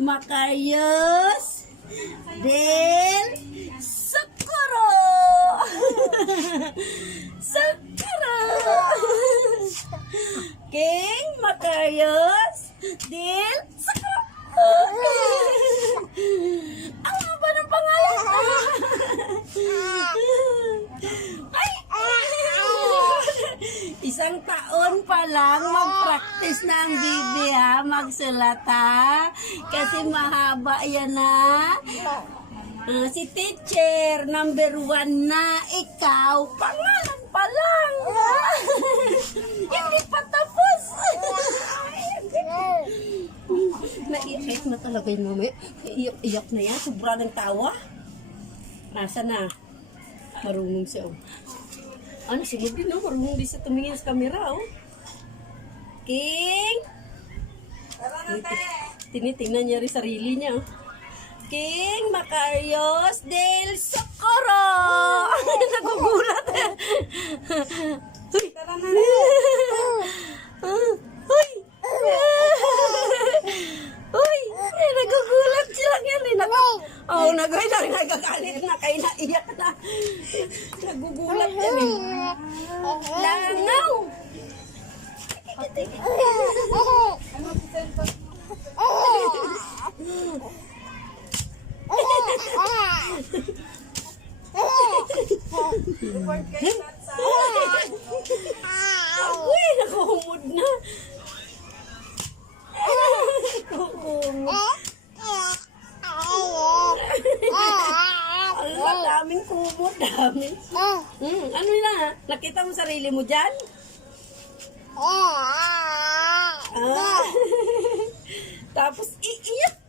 Macarius del Socorro. Socorro. King Macarius del Socorro. Ang haba ng pangalan. Ay! Isang taon pa lang mag-practice na ang bibi ha, magsulat ha. Kasi mahaba yan ha. Si teacher, number 1 na. Ikaw, pangalan pa lang. Hindi pa tapos. Naiyak na talaga yung mami. Iyak na yan, sobra ng tawa. Nasa na? Marunong siya. Ano, sunod din, no? Marunong din sa tumingin sa camera, oh. King! Tinitingnan niya rin sarili niya, oh. King Macarius del Socorro! Nagugulat, eh. Tara na rin. Uy! Uy! Nagugulat sila yan, eh. Oh, nagagalit na, kaya naiyak na. Nagugulat yan, eh. Langaw! Uy, nakuhumod na. Nakuhumod. Ang daming kumot, daming. Ano yun na? Nakita mo sarili mo dyan? Tapos iiyak